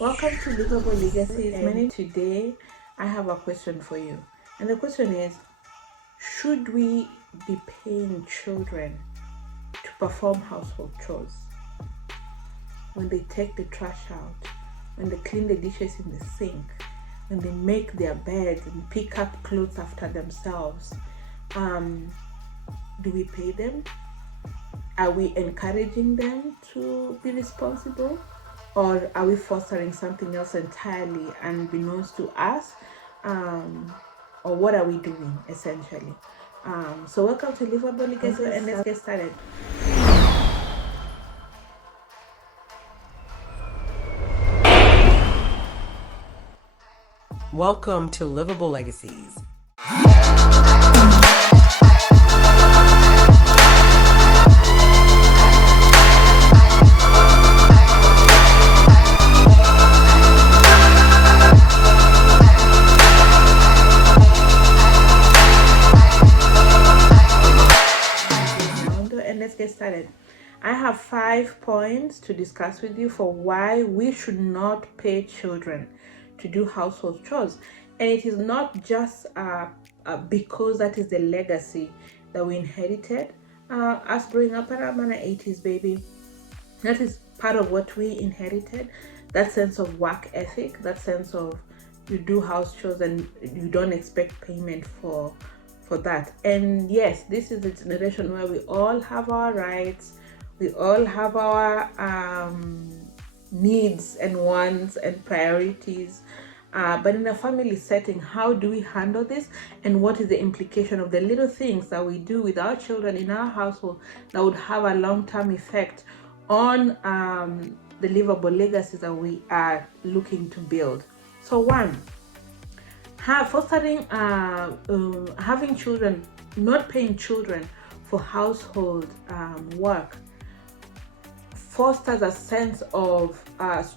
Welcome to Livable Legacies. And today I have a question for you. And the question is, should we be paying children to perform household chores? When they take the trash out, when they clean the dishes in the sink, when they make their beds and pick up clothes after themselves, do we pay them? Are we encouraging them to be responsible? Or are we fostering something else entirely unbeknownst to us? Or what are we doing essentially? So welcome to Livable Legacies, and let's get started. Welcome to Livable Legacies. And let's get started. I have 5 points to discuss with you for why we should not pay children to do household chores. And it is not just because that is the legacy that we inherited. Us growing up, I'm an 80s baby. That is part of what we inherited. That sense of work ethic, that sense of you do house chores and you don't expect payment for that. And yes, this is a generation where we all have our rights, we all have our needs and wants and priorities. But in a family setting, how do we handle this, and what is the implication of the little things that we do with our children in our household that would have a long-term effect on the livable legacies that we are looking to build? So one, fostering having children, not paying children for household work fosters a sense of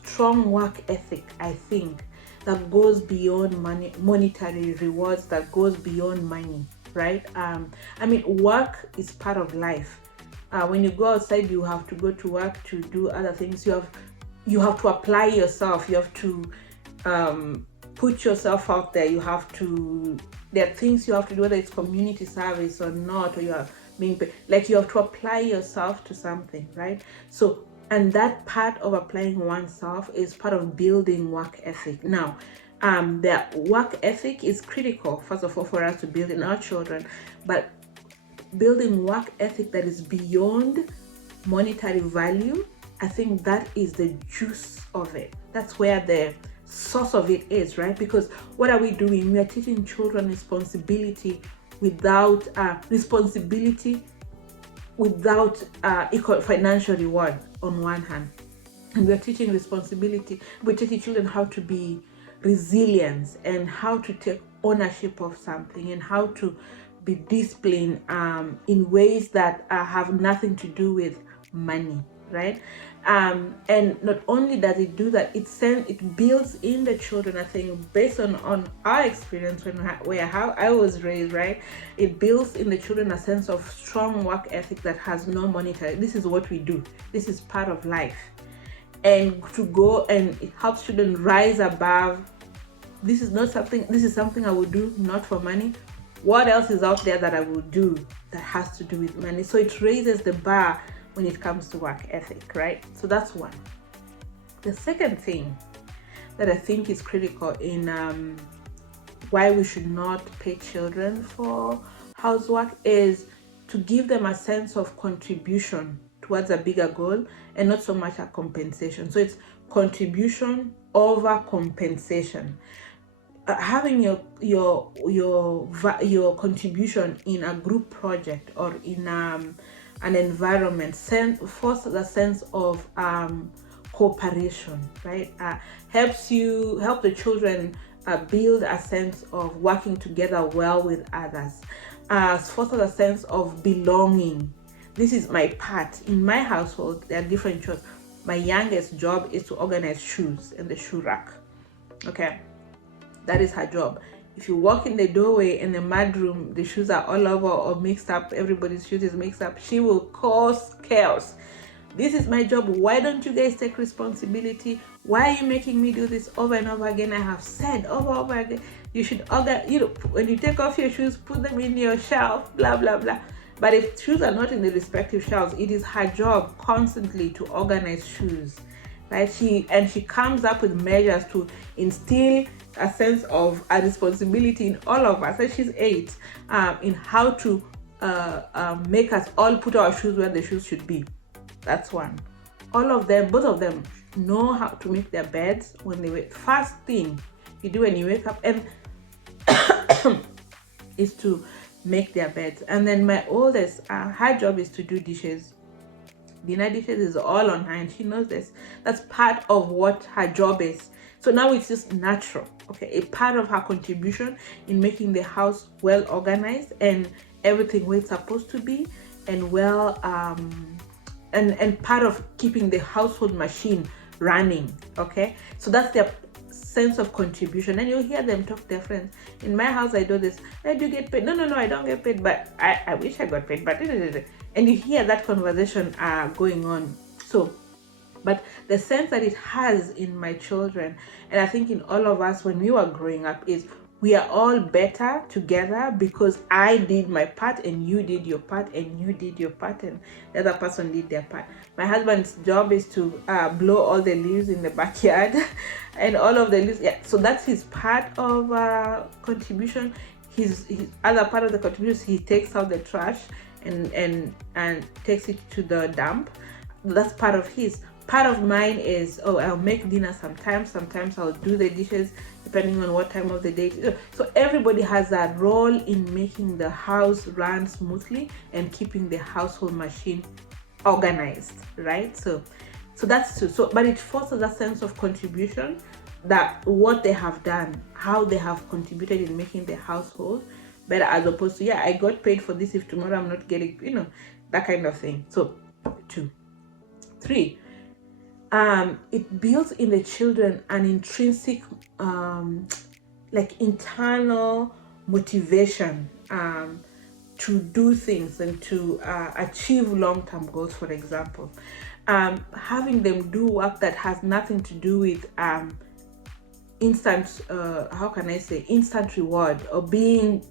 strong work ethic, I think, that goes beyond monetary rewards, that goes beyond money, right? I mean, work is part of life. When you go outside, you have to go to work to do other things. You have to apply yourself. You have to put yourself out there. There are things you have to do, whether it's community service or not, or you are being like, you have to apply yourself to something, right? So, and that part of applying oneself is part of building work ethic. Now, the work ethic is critical, first of all, for us to build in our children, but building work ethic that is beyond monetary value, I think that is the juice of it. That's where the source of it is, right? Because what are we doing? We are teaching children responsibility without equal financial reward on one hand, and we are teaching responsibility. We're teaching children how to be resilient and how to take ownership of something and how to be disciplined in ways that have nothing to do with money, right? And not only does it do that, it builds in the children, I think, based on our experience how I was raised, right? It builds in the children a sense of strong work ethic that has no monetary. This is what we do. This is part of life. And to go, and it helps children rise above. This is something I would do not for money. What else is out there that I will do that has to do with money? So it raises the bar when it comes to work ethic, right? So that's one. The second thing that I think is critical in why we should not pay children for housework is to give them a sense of contribution towards a bigger goal and not so much a compensation. So it's contribution over compensation. Having your contribution in a group project or in an environment fosters a sense of cooperation, right? Help the children build a sense of working together well with others. Fosters a sense of belonging. This is my part. In my household, there are different chores. My youngest job is to organize shoes in the shoe rack. Okay, that is her job. If you walk in the doorway in the mudroom, the shoes are all over or mixed up, everybody's shoes is mixed up, she will cause chaos. This is my job. Why don't you guys take responsibility? Why are you making me do this over and over again? I have said over and over again, you should when you take off your shoes, put them in your shelf, blah, blah, blah. But if shoes are not in the respective shelves, it is her job constantly to organize shoes, right? She comes up with measures to instill a sense of a responsibility in all of us, and she's 8, in how to make us all put our shoes where the shoes should be. That's one. Both of them know how to make their beds when they wake. First thing you do when you wake up and is to make their beds. And then my oldest, her job is to do dishes. Dinner dishes is all on her, and she knows this. That's part of what her job is. So now it's just natural, okay? A part of her contribution in making the house well organized and everything where it's supposed to be, and well, and part of keeping the household machine running, okay? So that's their sense of contribution. And you'll hear them talk to their friends. In my house, I do this. I do get paid. No, I don't get paid, but I wish I got paid. But and you hear that conversation going on. So, but the sense that it has in my children, and I think in all of us when we were growing up, is we are all better together because I did my part and you did your part and you did your part and the other person did their part. My husband's job is to blow all the leaves in the backyard and all of the leaves. Yeah, so that's his part of contribution. His other part of the contribution, he takes out the trash and takes it to the dump. That's part of his. Part of mine is, I'll make dinner sometimes I'll do the dishes depending on what time of the day. So everybody has a role in making the house run smoothly and keeping the household machine organized, right? So that's true. So but it fosters a sense of contribution, that what they have done, how they have contributed in making the household better, as opposed to, I got paid for this, if tomorrow I'm not getting, that kind of thing. So 2. 3, it builds in the children an intrinsic internal motivation to do things and to achieve long-term goals. For example, having them do work that has nothing to do with instant reward, or being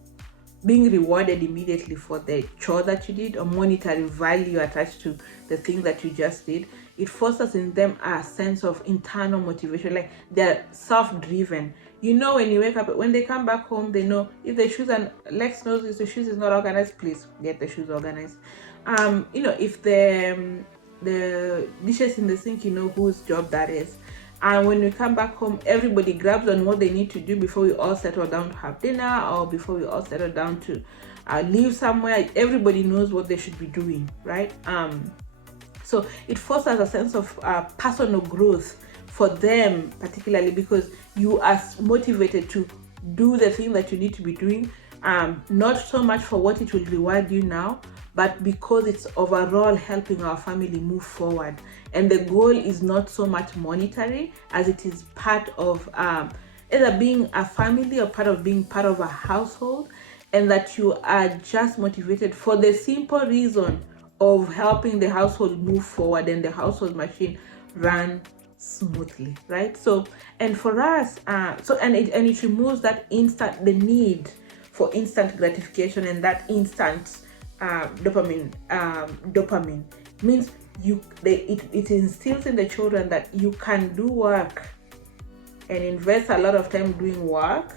rewarded immediately for the chore that you did, or monetary value attached to the thing that you just did. It fosters in them a sense of internal motivation, like they're self-driven. When you wake up, when they come back home, they know if the shoes, and Lex knows if the shoes is not organized, please get the shoes organized. If the dishes in the sink, whose job that is. And when we come back home, everybody grabs on what they need to do before we all settle down to have dinner, or before we all settle down to live somewhere. Everybody knows what they should be doing, right? So it fosters a sense of personal growth for them, particularly because you are motivated to do the thing that you need to be doing, not so much for what it will reward you now, but because it's overall helping our family move forward. And the goal is not so much monetary as it is part of either being a family or part of being part of a household, and that you are just motivated for the simple reason of helping the household move forward and the household machine run smoothly, right? So, and for us, it removes that the need for instant gratification, and that instant dopamine means it instills in the children that you can do work and invest a lot of time doing work,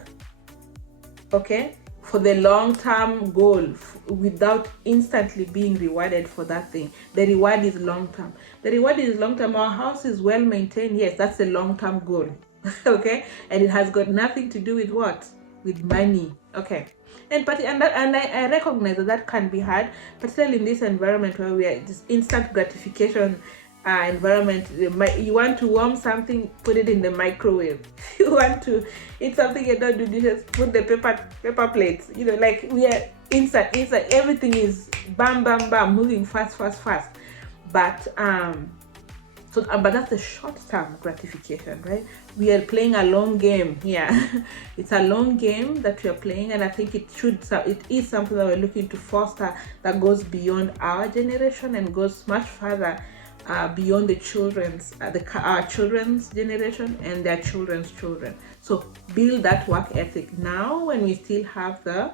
okay, for the long-term goal without instantly being rewarded for that thing. The reward is long-term. Our house is well maintained. Yes, that's the long-term goal. Okay, and it has got nothing to do with what? With money. Okay. And I recognize that can be hard, particularly in this environment where we are this instant gratification environment. You want to warm something, put it in the microwave. You want to eat something, you don't do dishes, put the paper plates. Like we are instant. Everything is bam, bam, bam, moving fast. But but that's the short-term gratification, right? We are playing a long game here. It's a long game that we are playing, and I think it is something that we're looking to foster that goes beyond our generation and goes much further beyond the children's our children's generation and their children's children. So build that work ethic now when we still have the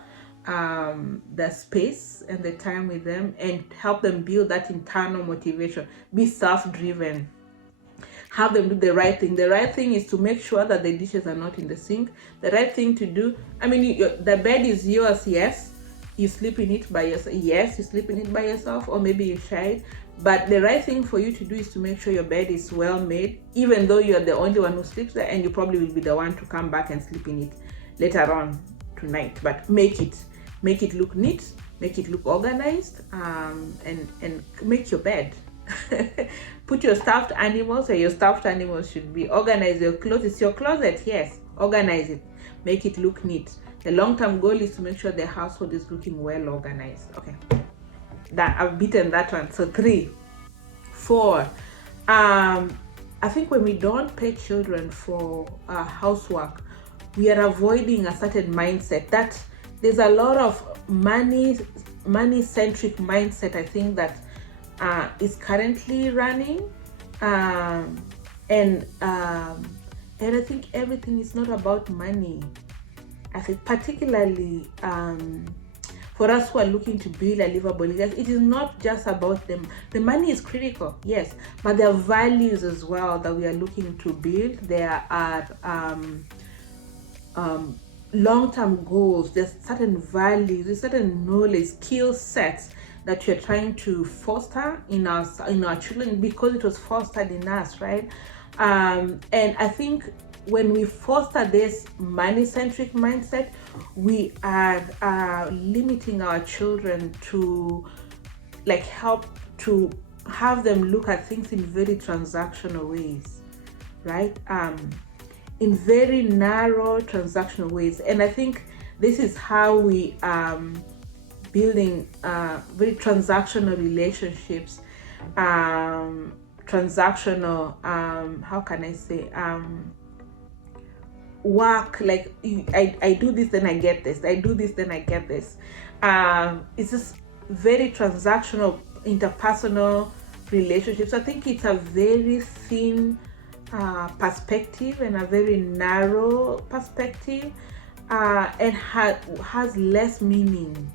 space and the time with them, and help them build that internal motivation. Be self-driven. Have them do the right thing. The right thing is to make sure that the dishes are not in the sink. The right thing to do, I mean, the bed is yours, yes. You sleep in it by yourself, yes. You sleep in it by yourself, or maybe you share it. But the right thing for you to do is to make sure your bed is well made, even though you're the only one who sleeps there, and you probably will be the one to come back and sleep in it later on tonight. But make it look neat, make it look organized, and make your bed. Put your stuffed animals where your stuffed animals should be. Organize your clothes. It's your closet, yes. Organize it. Make it look neat. The long-term goal is to make sure the household is looking well organized. Okay, that I've beaten that one. So 3, 4. I think when we don't pay children for housework, we are avoiding a certain mindset. That there's a lot of money-centric mindset, I think, that is currently running, and I think everything is not about money. I think particularly for us who are looking to build a livable legacy, it is not just about them. The money is critical, yes, but there are values as well that we are looking to build. There are long-term goals. There's certain values, there's certain knowledge, skill sets that you're trying to foster in our children, because it was fostered in us, right? And I think when we foster this money-centric mindset, we are limiting our children to help to have them look at things in very transactional ways, right? In very narrow transactional ways. And I think this is how we building very transactional relationships, transactional how can I say, work, like I do this then I get this, I do this then I get this. It's just very transactional interpersonal relationships. I think it's a very thin perspective and a very narrow perspective, and has less meaning.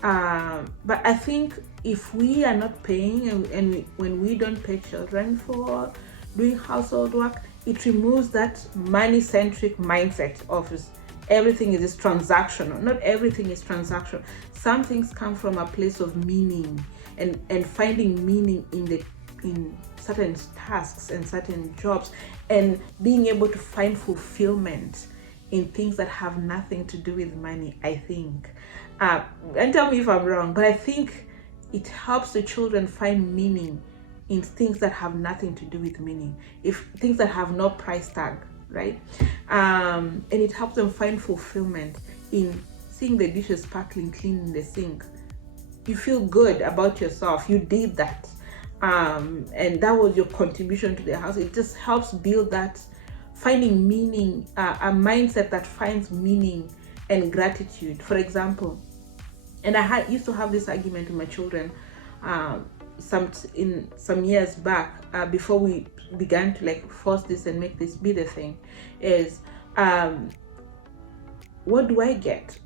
But I think if we are not paying, and when we don't pay children for doing household work, it removes that money-centric mindset of everything is transactional. Not everything is transactional. Some things come from a place of meaning, and finding meaning in certain tasks and certain jobs, and being able to find fulfillment in things that have nothing to do with money, I think. And tell me if I'm wrong, but I think it helps the children find meaning in things that have nothing to do with meaning, if things that have no price tag, right? And it helps them find fulfillment in seeing the dishes sparkling clean in the sink. You feel good about yourself, you did that, and that was your contribution to the house. It just helps build that finding meaning, a mindset that finds meaning and gratitude. For example, and I used to have this argument with my children some years back, before we began to force this and make this be the thing, is what do I get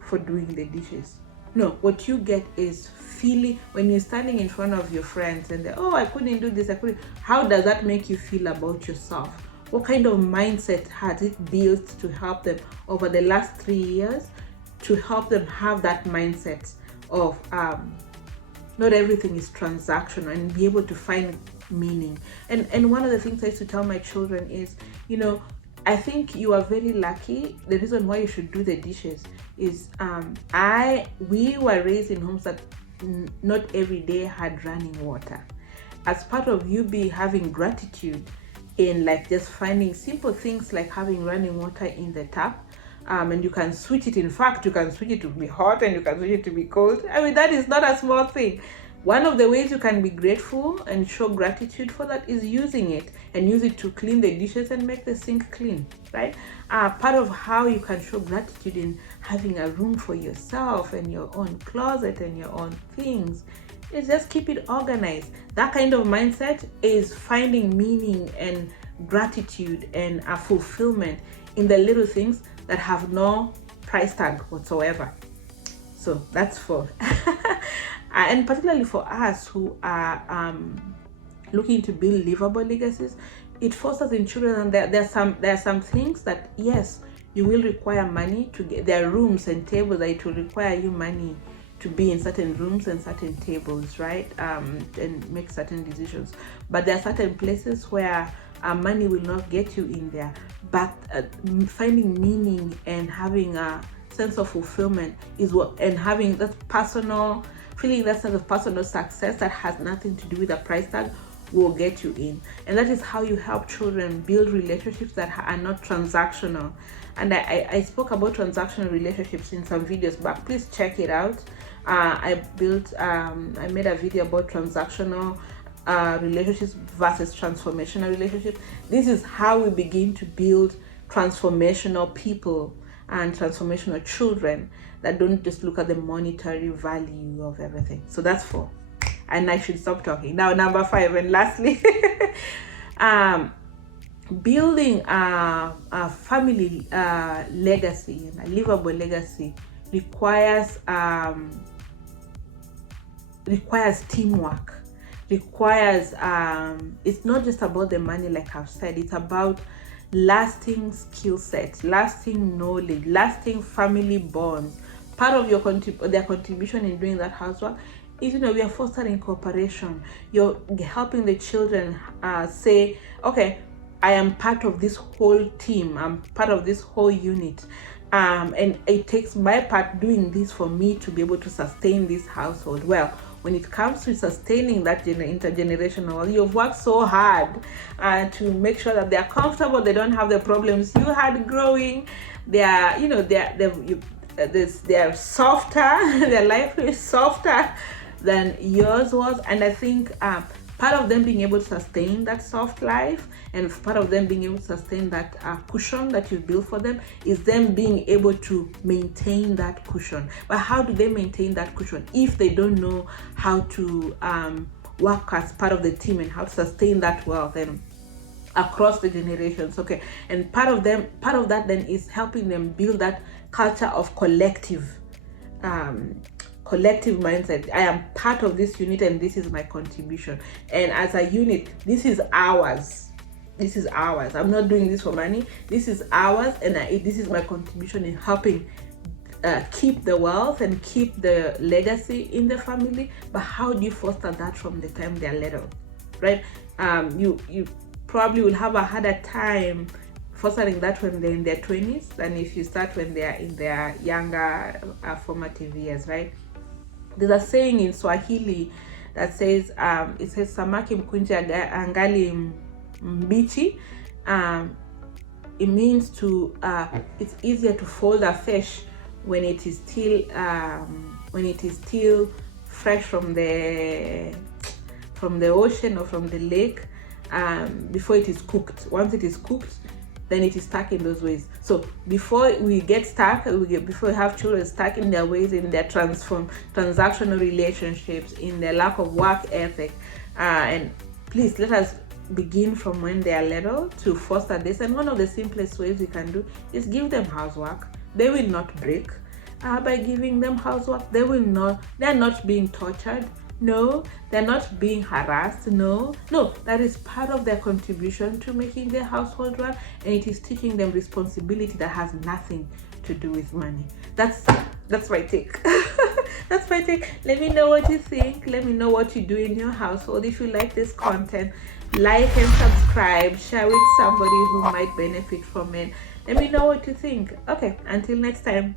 for doing the dishes? No, what you get is feeling when you're standing in front of your friends and they're, oh, I couldn't do this, I couldn't. How does that make you feel about yourself? What kind of mindset has it built to help them over the last 3 years, to help them have that mindset of not everything is transactional, and be able to find meaning. And one of the things I used to tell my children is, I think you are very lucky. The reason why you should do the dishes is we were raised in homes that not every day had running water. As part of you having gratitude in just finding simple things like having running water in the tap, and you can switch it. In fact, you can switch it to be hot and you can switch it to be cold. I mean, that is not a small thing. One of the ways you can be grateful and show gratitude for that is using it, and use it to clean the dishes and make the sink clean, right? Part of how you can show gratitude in having a room for yourself and your own closet and your own things is just keep it organized. That kind of mindset is finding meaning and gratitude and a fulfillment in the little things that have no price tag whatsoever. So that's for and particularly for us who are looking to build livable legacies, it fosters in children. And there are some things that, yes, you will require money to get. There are rooms and tables that it will require you money to be in certain rooms and certain tables, right? And make certain decisions. But there are certain places where money will not get you in there. But finding meaning and having a sense of fulfillment is what, and having that personal feeling, that sense of personal success that has nothing to do with the price tag, will get you in. And that is how you help children build relationships that are not transactional. And I spoke about transactional relationships in some videos, but please check it out. I made a video about transactional relationships versus transformational relationships. This is how we begin to build transformational people and transformational children that don't just look at the monetary value of everything. So that's 4. And I should stop talking. Now, number 5, and lastly, building a family legacy and a livable legacy requires teamwork. Requires it's not just about the money, like I've said. It's about lasting skill set, lasting knowledge, lasting family bonds. Part of their contribution in doing that housework is, we are fostering cooperation. You're helping the children say, okay, I am part of this whole team. I'm part of this whole unit. And it takes my part doing this for me to be able to sustain this household. Well, when it comes to sustaining that intergenerational, you've worked so hard to make sure that they're comfortable, they don't have the problems you had growing. They're softer, their life is softer than yours was. And I think part of them being able to sustain that soft life, and part of them being able to sustain that cushion that you built for them, is them being able to maintain that cushion. But how do they maintain that cushion if they don't know how to work as part of the team and how to sustain that wealth and across the generations? Okay, and part of that then is helping them build that culture of collective mindset. I am part of this unit and this is my contribution, and as a unit, this is ours. I'm not doing this for money. This is ours, and this is my contribution in helping keep the wealth and keep the legacy in the family. But how do you foster that from the time they're little, right? You probably will have a harder time fostering that when they're in their 20s than if you start when they're in their younger formative years, right? There's a saying in Swahili that says, it says samaki mkunje angali mbichi. It means to it's easier to fold a fish when it is still fresh from the ocean or from the lake, before it is cooked. Once it is cooked, then it is stuck in those ways. So before we get stuck, before we have children stuck in their ways, in their transactional relationships, in their lack of work ethic, and please let us begin from when they are little to foster this. And one of the simplest ways we can do is give them housework. They will not break by giving them housework. They're not being tortured. No, they're not being harassed. No, that is part of their contribution to making their household run, and it is teaching them responsibility that has nothing to do with money. That's my take. That's my take. Let me know what you think. Let me know what you do in your household. If you like this content, like and subscribe. Share with somebody who might benefit from it. Let me know what you think. Okay, until next time,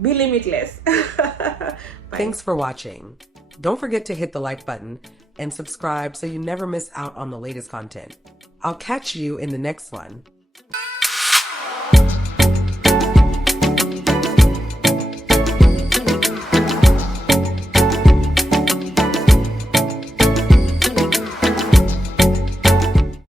be limitless. Bye. Thanks for watching. Don't forget to hit the like button and subscribe so you never miss out on the latest content. I'll catch you in the next one.